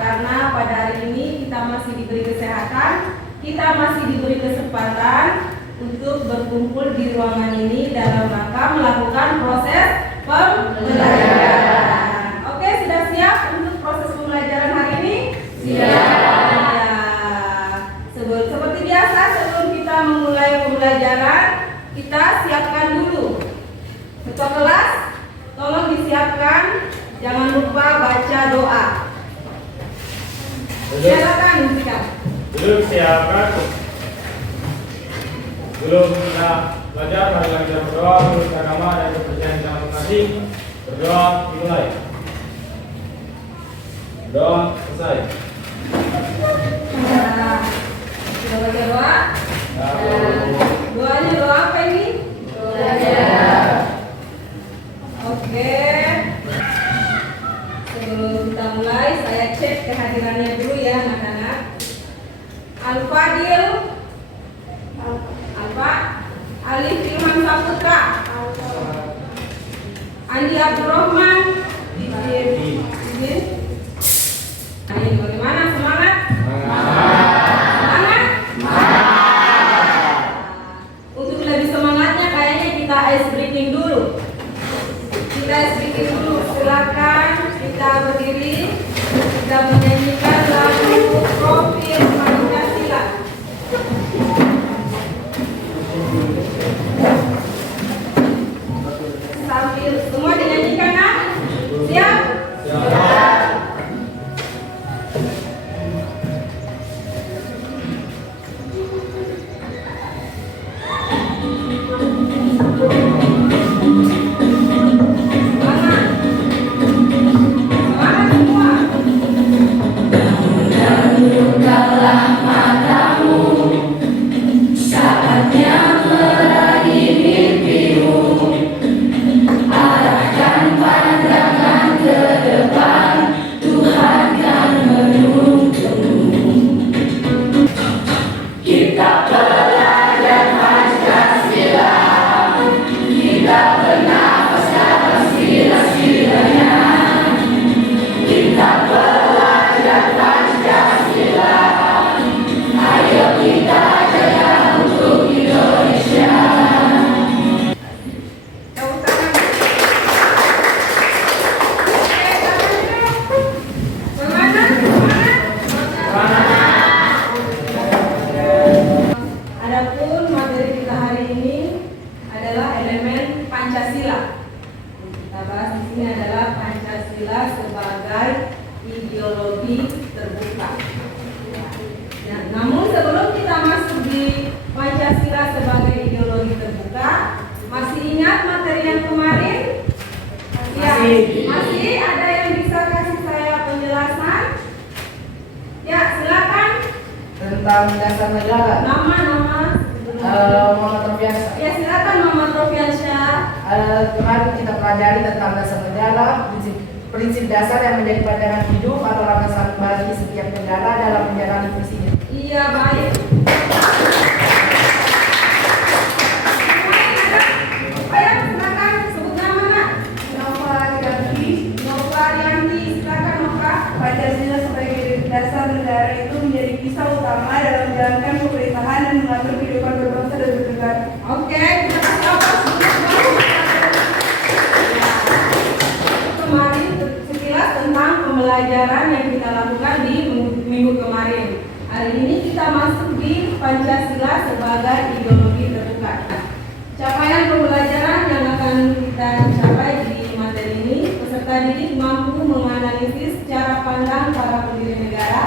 karena pada hari ini kita masih diberi kesehatan, kita masih diberi kesempatan untuk berkumpul di ruangan ini dalam rangka melakukan proses pembelajaran. Oke, sudah siap untuk proses pembelajaran hari ini? Siap. Seperti biasa, sebelum kita memulai pembelajaran, kita siapkan dulu. Ketua kelas, tolong disiapkan. Jangan lupa baca doa. Silakan, Ustaz. Duduk, siapkan. Sebelum kita belajar, mari kita berdoa menurut agama dan kepercayaan yang masing-masing. Berdoa dimulai. Doa selesai. Sudah baca doa? Doanya doa apa ini? Oke. Sebelum kita mulai, saya cek kehadirannya dulu ya anak-anak. Al-Fadil, Alfa, Alif Ilham Saputra, Andi Abdurrahman, izin. Nah, ini bagaimana, semangat? Semangat? Untuk lebih semangatnya kayaknya kita ice breaking dulu. Silakan kita berdiri, kita menyanyikan lagu Profil Pancasila. Sambil semua dinyanyikan, kan? Siap? Siap. Masih ada yang bisa kasih saya penjelasan? Ya, silakan. Tentang dasar negara. Nama. Muhammad Rofiansyah. Ya, silakan Muhammad Rofiansyah. Kemarin kita pelajari tentang dasar negara, prinsip dasar yang menjadi pandangan hidup atau landasan bagi setiap negara dalam menjalani fungsinya. Iya, baik. Pancasila sebagai dasar negara itu menjadi pisau utama dalam menjalankan pemerintahan dan mengatur kehidupan berbangsa dan bernegara. Oke, kita kasih aplaus dulu. Kemarin sekilas tentang pembelajaran yang kita lakukan di minggu kemarin. Hari ini kita masuk di Pancasila sebagai ideologi terbuka. Capaian pembelajaran yang akan kita capai di materi ini, peserta didik mampu menganalisis cara pandang para pendiri negara.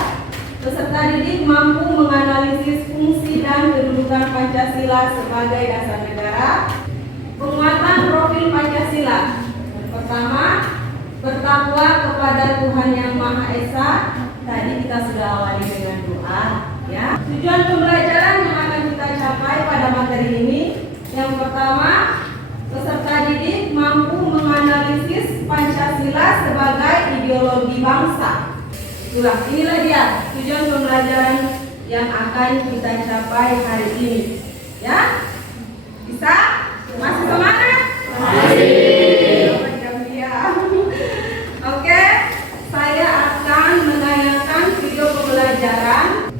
Peserta didik mampu menganalisis fungsi dan kedudukan Pancasila sebagai dasar negara. Penguatan profil Pancasila. Pertama, bertakwa kepada Tuhan Yang Maha Esa. Tadi kita sudah awali dengan doa, ya. Tujuan pembelajaran yang akan kita capai pada materi ini, yang pertama, peserta didik mampu menganalisis Pancasila sebagai ideologi bangsa. Inilah dia tujuan pembelajaran yang akan kita capai hari ini. Ya, bisa? Masih semangat? Masih. Oke, saya akan menayangkan pembelajaran.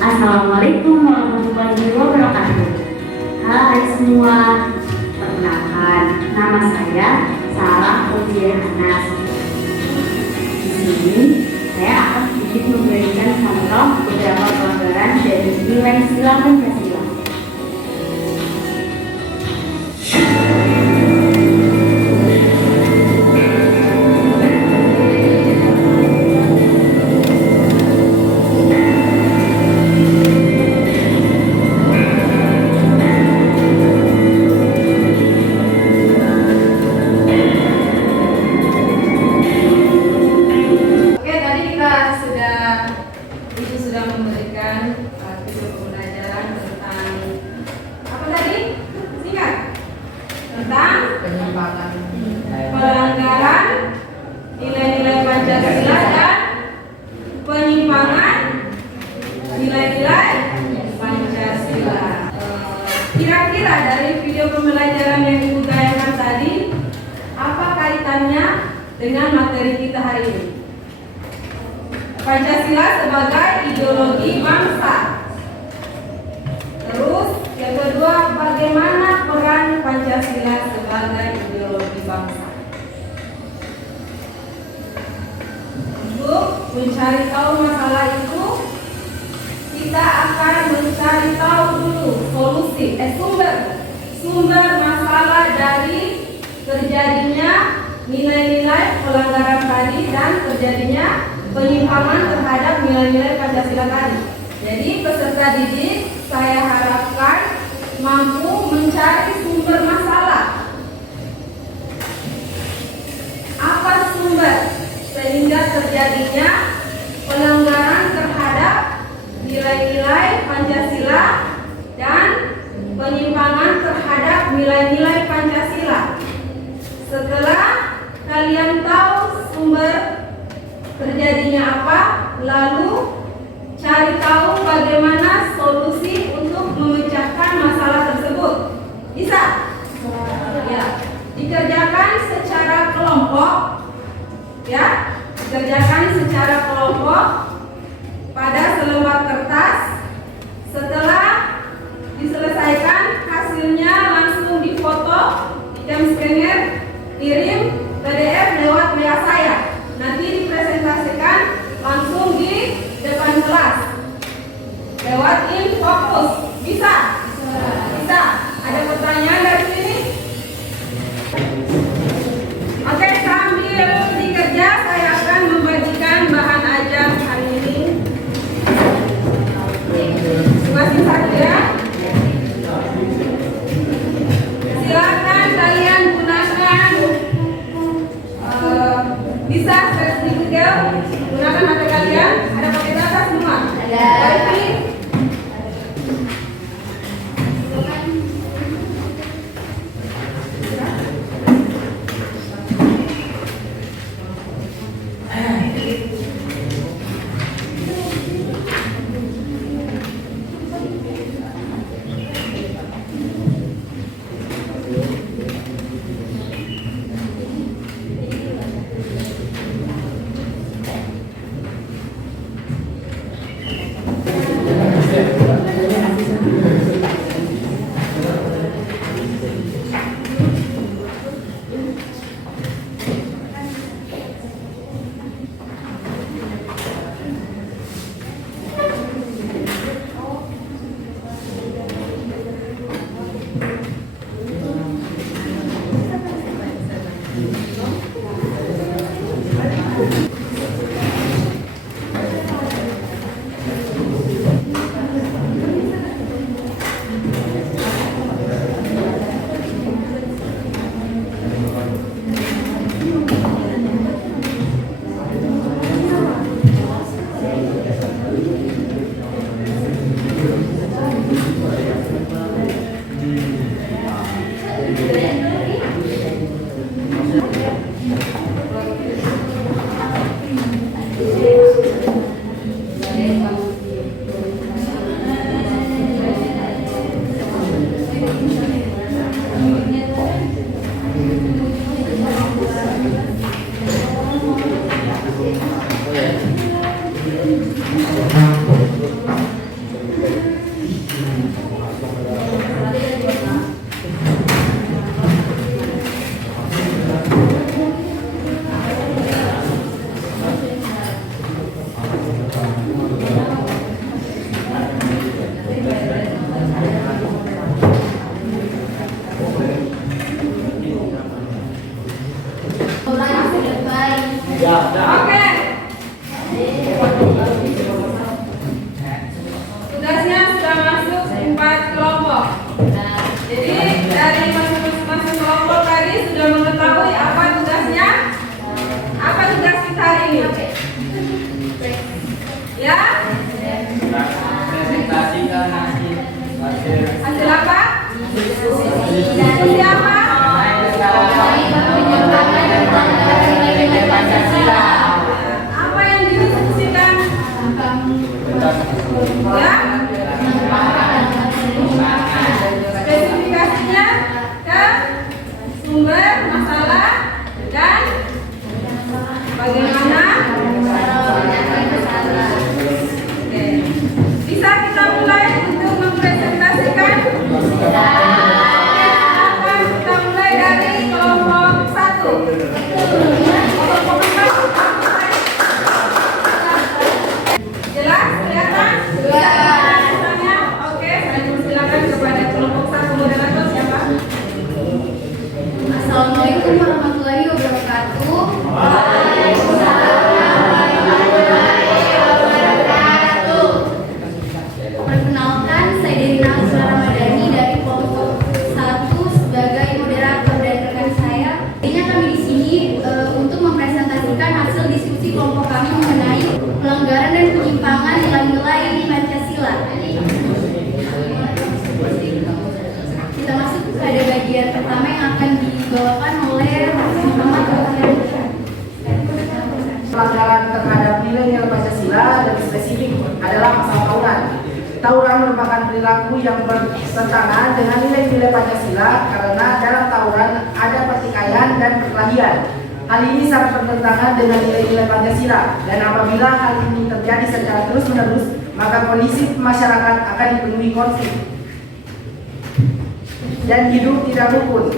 Assalamualaikum warahmatullahi wabarakatuh. Hai semua, perkenalkan nama saya Sarah Fauzia Hanas. Di sini saya akan sedikit memberikan contoh beberapa pelanggaran dari nilai sila Pancasila. Oke, tadi kita sudah memberikan video pembelajaran tentang apa tadi? Singkat. Tentang Penyimpangan. pelanggaran nilai-nilai Pancasila dan penyimpangan nilai-nilai Pancasila. Kira-kira dari video pembelajaran yang Ibu tayangkan tadi, apa kaitannya dengan materi kita hari ini? Pancasila sebagai ideologi bangsa. Terus yang kedua, bagaimana peran Pancasila sebagai ideologi bangsa? Untuk mencari tahu masalah itu, kita akan mencari tahu dulu solusi, sumber masalah dari terjadinya nilai-nilai pelanggaran tadi dan terjadinya penyimpangan terhadap nilai-nilai Pancasila tadi. Jadi peserta didik saya harapkan mampu mencari sumber masalah. Apa sumber sehingga terjadinya pelanggaran terhadap nilai-nilai Pancasila dan penyimpangan terhadap nilai-nilai Pancasila. Setelah kalian tahu sumber terjadinya apa, lalu cari tahu bagaimana solusi untuk memecahkan masalah tersebut. Bisa? Ya. Dikerjakan secara kelompok. Ya, dikerjakan secara kelompok pada selembar kertas. Setelah diselesaikan, hasilnya langsung difoto, di-scanner, kirim PDF lewat WA saya. Nanti dipresentasikan langsung di depan kelas lewat InFokus. Bisa? Bisa. Ada pertanyaan dari sini? Oke, sambil dikerja saya akan membagikan bahan ajar hari ini. Masih satu ya. Silakan kalian gunakan bisa search di Google, gunakan HP kalian. Ada pakai data semua? Ada. Wifi? Assalamualaikum warahmatullahi wabarakatuh. Perkenalkan, saya Derina Azra Ramadhani dari kelompok 1 sebagai moderator, dan rekan saya. Kami di sini untuk mempresentasikan hasil diskusi kelompok kami mengenai pelanggaran dan penyimpangan nilai-nilai di Pancasila. Kita masuk pada bagian pertama yang akan dibawakan oleh Muhammad Alfian. Pelanggaran terhadap nilai-nilai Pancasila dan spesifik adalah masalah tawuran. Tawuran merupakan perilaku yang bertentangan dengan nilai-nilai Pancasila karena dalam tawuran ada pertikaian dan perkelahian. Hal ini sangat bertentangan dengan nilai-nilai Pancasila, dan apabila hal ini terjadi secara terus-menerus, maka kondisi masyarakat akan dipenuhi konflik dan hidup tidak rukun,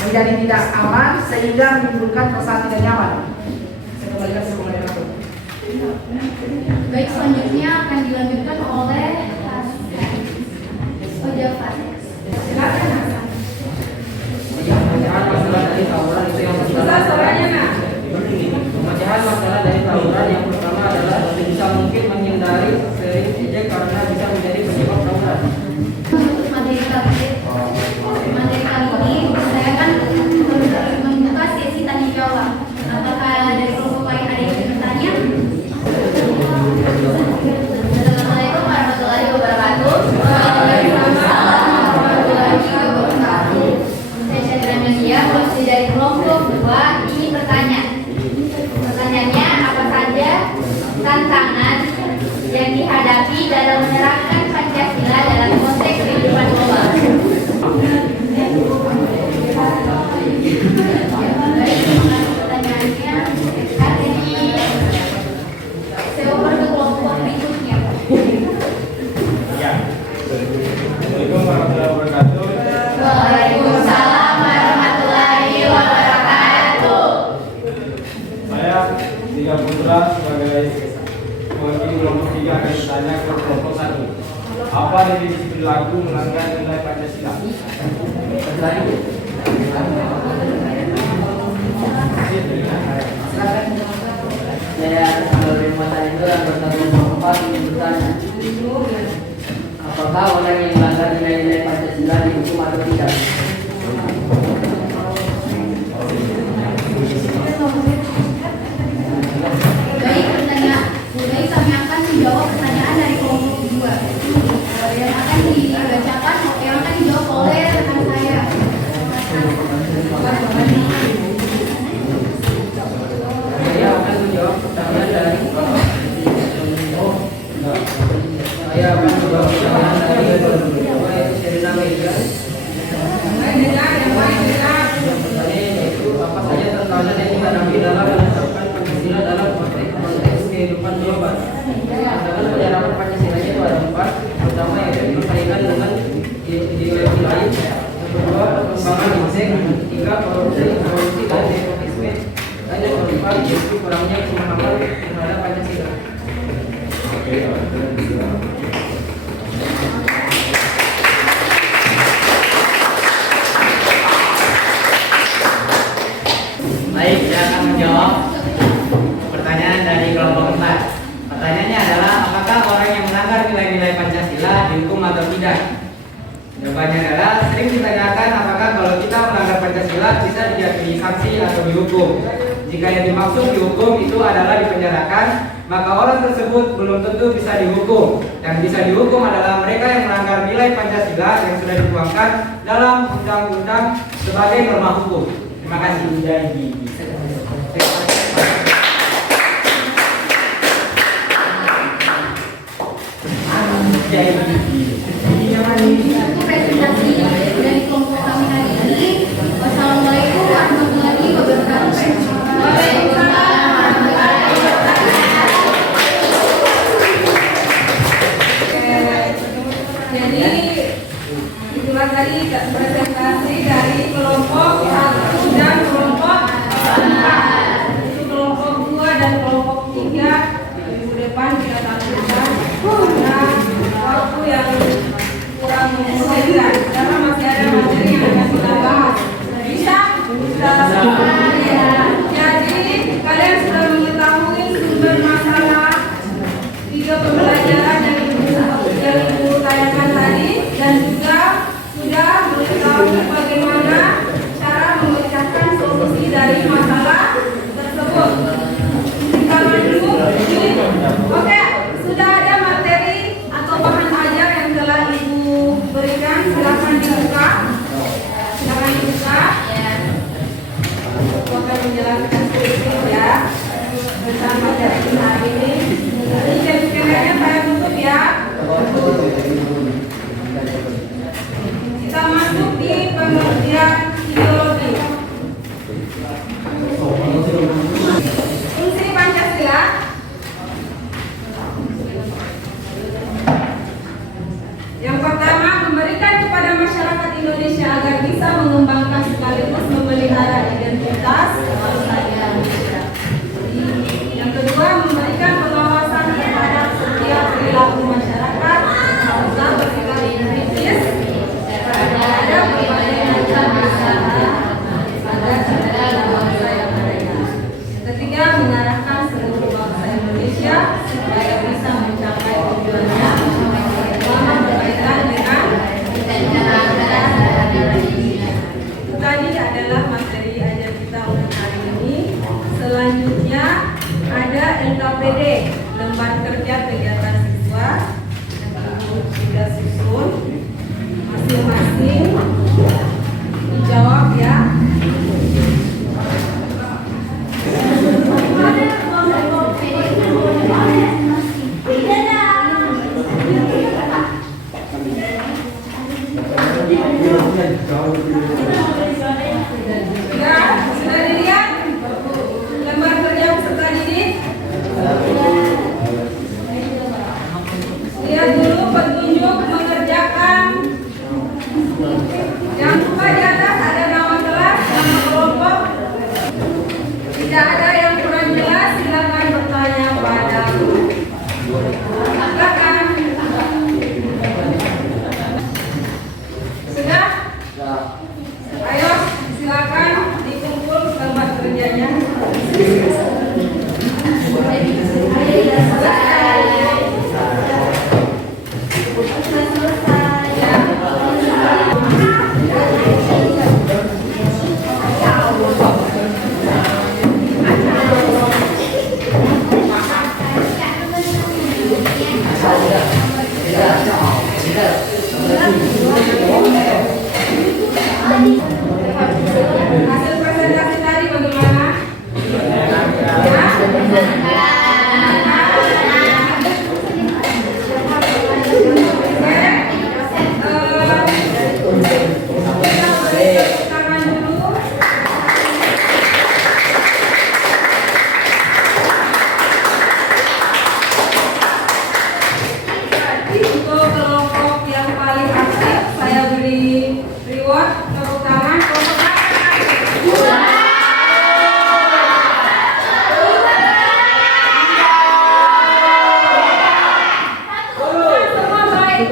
menjadi tidak aman sehingga menimbulkan perasaan tidak nyaman. Saya kembalikan ke moderator. Baik, selanjutnya akan dilanjutkan oleh Ojafat. Silakan. Pemecahan masalah dari tawuran itu yang pertama. Suaranya, Nak. Pemecahan masalah dari tawuran yang pertama adalah bisa mungkin menghindari sering ejek karena bisa menjadi penyebab tawuran. Untuk materi kali ini saya akan membuka sesi tanya jawab. Apakah dari kelompok lain ada yang ingin bertanya? Assalamualaikum warahmatullahi wabarakatuh. Waalaikumsalam warahmatullahi wabarakatuh. Saya Chandra Melia, masih dari kelompok 2, ingin bertanya. Pertanyaannya, apa saja tantangan yang dihadapi dalam menerapkan Pancasila dalam konteks kehidupan global? Pertanyaannya ada di saya oper ke kelompok berikutnya. Ya. Assalamualaikum warahmatullahi wabarakatuh. Waalaikumsalam warahmatullahi wabarakatuh. Saya Tiga Putra sebagai mewakili kelompok 3 akan bertanya ke kelompok 1. Apa definisi perilaku melanggar nilai Pancasila? Saya melalui materi itu anggota kelompok 4 ingin bertanya. Apakah orang yang melanggar nilai-nilai Pancasila dihukum atau tidak? Baik, kami akan menjawab pertanyaan dari kelompok 2 yang akan dibacakan, yang akan dijawab oleh rekan saya. Saya akan menjawab pertanyaan dari saya akan menjawab pertanyaan dari yaitu Serena Media. Pertanyaannya yaitu apa saja tantangan yang dihadapi dalam menerapkan Pancasila dalam konteks kehidupan global. Tantangan penerapan Pancasila itu ada 4, pertama yaitu persaingan dengan ideologi lain, yang kedua perkembangan insek, ketiga korupsi dan nepotisme, dan yang keempat yaitu kurangnya pemahaman terhadap Pancasila. Baik, saya akan menjawab pertanyaan dari kelompok 4. Pertanyaannya adalah, apakah orang yang melanggar nilai-nilai Pancasila dihukum atau tidak? Jawabannya adalah, sering ditanyakan apakah kalau kita melanggar Pancasila bisa dijatuhi sanksi atau dihukum. Jika yang dimaksud dihukum itu adalah dipenjarakan, maka orang tersebut belum tentu bisa dihukum. Yang bisa dihukum adalah mereka yang melanggar nilai Pancasila yang sudah dituangkan dalam undang-undang sebagai norma hukum. Terima kasih. Itu presentasi dari kelompok kami hari ini. Wassalamualaikum warahmatullahi wabarakatuh. Waalaikumsalam warahmatullahi wabarakatuh. Jadi itulah tadi presentasi dari kelompok 1 dan kelompok 4. Itu kelompok 2 dan kelompok 3 minggu depan kita tampilkan karena waktu yang kurang memungkinkan karena masih ada materi yang akan kita bahas. menjelaskan sedikit ya bersama dari hari ini. Jadi sekiranya saya tutup ya. Kita masuk di pengertian ideologi. Fungsi Pancasila. Yang pertama, memberikan kepada masyarakat Indonesia agar bisa mengembangkan sekaligus memelihara identitas bangsa Indonesia. Yang kedua, memberikan pengawasan terhadap setiap perilaku masyarakat serta bersikap kritis terhadap berbagai macam usaha agar tidak bangsa yang mereka. Yang ketiga, mengarahkan seluruh bangsa Indonesia supaya bisa mencapai tujuannya selama berkaitan dengan itu tadi adalah materi ajar kita untuk hari ini. Selanjutnya ada LKPD, lembar kerja kegiatan siswa yang Ibu sudah susun. Masing-masing dijawab ya. Ya, sudah dilihat lembar kerja peserta didik? Lihat dulu petunjuk mengerjakan. Yang lupa di atas ada nama kelas, nama kelompok. Tidak ada yang kurang jelas, silakan bertanya pada guru. Silakan. Sudah? Ayo, silakan dikumpul lembar kerjanya. Hasil presentasi tadi bagaimana? Tangan dulu. Untuk kelompok yang paling aktif saya beri reward, tepuk tangan. Semua baik.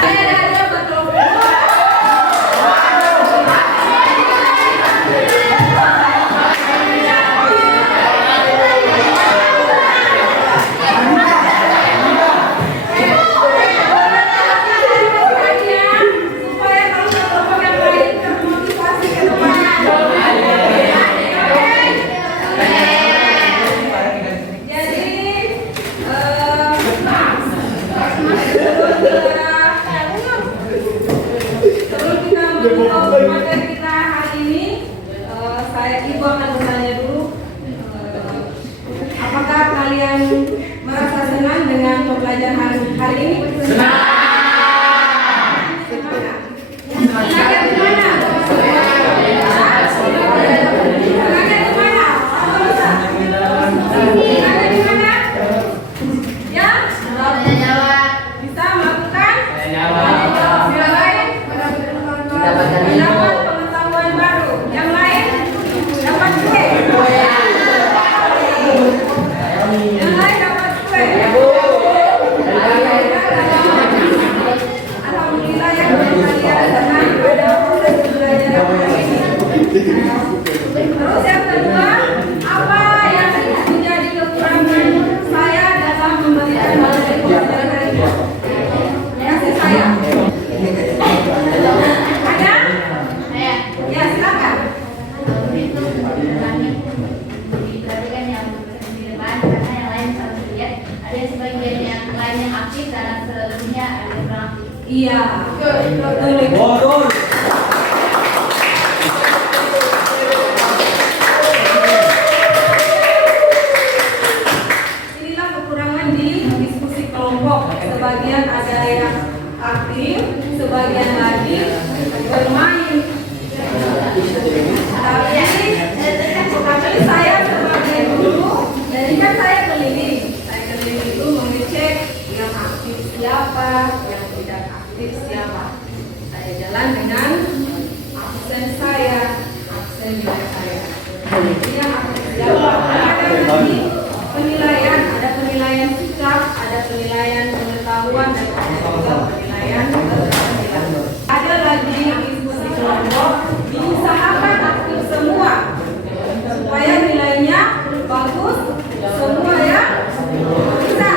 Saya ada betul. Supaya kalau kelompok yang lain termotivasi ke depannya. Jadi sebelum kita membuka materi kita hari ini, Ibu akan bertanya dulu, apakah kalian merasa senang dengan pembelajaran hari ini? Senang. Senangnya di mana? Senangnya di mana? Senangnya di mana? Ya? Bisa melakukan? Yang lain? Mendapat pengetahuan baru. Yang lain? Dapat kue. Yang lain dapat kue. lain yang aktif dan selebihnya ada yang kurang aktif. Iya. Betul. Bodoh. Inilah kekurangan di diskusi kelompok. Sebagian ada yang aktif, sebagian lagi bermain. Tapi saya sebagai guru, jadi kan saya keliling itu mengecek yang aktif siapa, yang tidak aktif siapa. Saya jalan dengan absen saya, absen nilai saya. Yang aktif siapa? Ada lagi penilaian, ada penilaian sikap, ada penilaian pengetahuan, dan ada juga penilaian keterampilan. Ada lagi diskusi kelompok, diusahakan aktif semua supaya nilainya bagus semua ya. Bisa.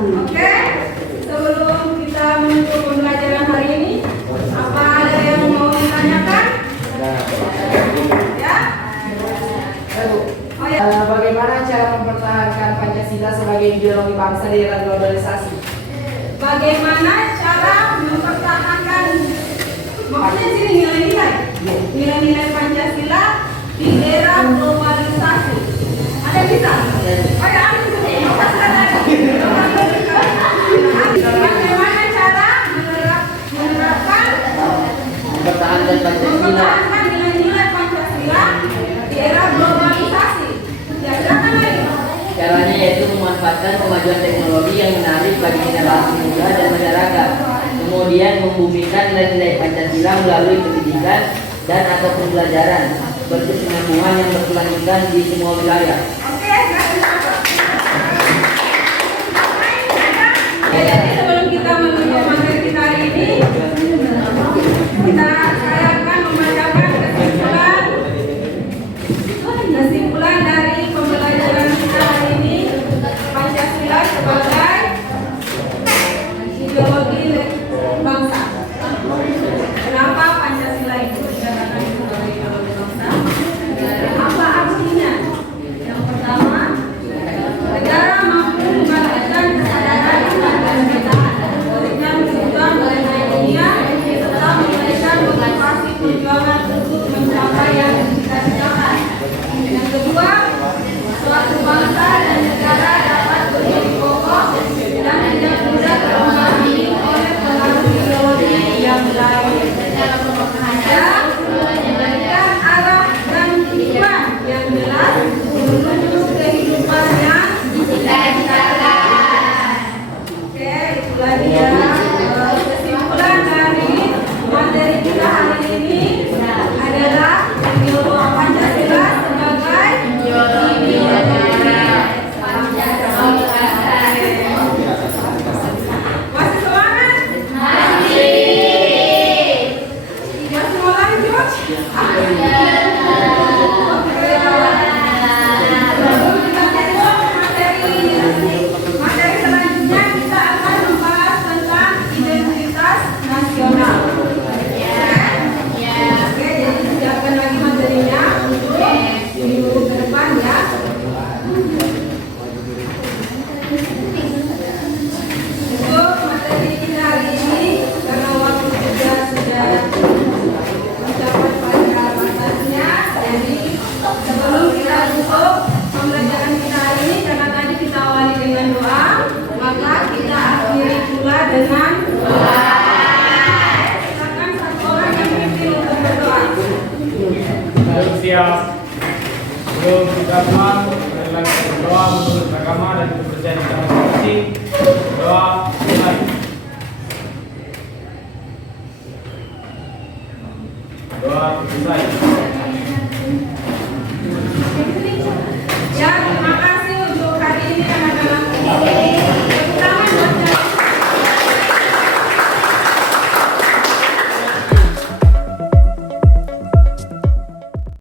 Oke. Sebelum kita menutup pembelajaran hari ini, apa ada yang mau ditanyakan? Ya. Oh ya. Bagaimana cara mempertahankan Pancasila sebagai ideologi bangsa di era globalisasi? Bagaimana cara mempertahankan, maksudnya sini nilai-nilai Pancasila di era globalisasi. Ada bisa? Oh ya, bagaimana cara menerapkan Mempertahankan Pancasila. nilai-nilai Pancasila di era globalisasi? Ya, silakan lagi. Caranya yaitu memanfaatkan kemajuan teknologi yang menarik bagi generasi muda dan masyarakat. Kemudian membumikan nilai-nilai Pancasila melalui pendidikan dan atau pembelajaran berkesinambungan yang berkelanjutan di semua wilayah. Ya, jadi sebelum kita menutup materi kita hari ini, saya akan membacakan kesimpulan dari pembelajaran kita hari ini, Pancasila sebagai ideologi bangsa. Kenapa Pancasila itu dikatakan sebagai ideologi bangsa? Apa artinya? Yang pertama, negara mampu membangkitkan kesadaran dan memberikan kebutuhan mengenai dunia serta memberikan motivasi perjuangan untuk mencapai yang dicita-citakan. Yang kedua, suatu bangsa dan negara dapat berdiri kokoh dan tidak mudah terpengaruhi oleh pengaruh ideologi yang lain. Dan memberikan arah dan tujuan yang jelas menuju kehidupan yang dicita-citakan. Oke, itulah dia kesimpulan dari materi kita hari ini adalah ideologi Pancasila sebagai ideologi masih semangat? Masih mau lanjut? Sebelum kita tutup materi selanjutnya, kita akan membahas tentang identitas nasional. Oke, jadi siapkan lagi materinya untuk minggu ke depan ya. Untuk materi kita hari ini, karena waktu juga sudah mencapai pada batasnya, jadi sebelum kita tutup pembelajaran kita hari ini, karena tadi kita awali dengan doa, maka kita akhiri pula dengan doa. Silakan satu orang yang memimpin untuk berdoa. Siap. Sebelum kita berdoa menurut agama dan kepercayaan kita masing-masing, doa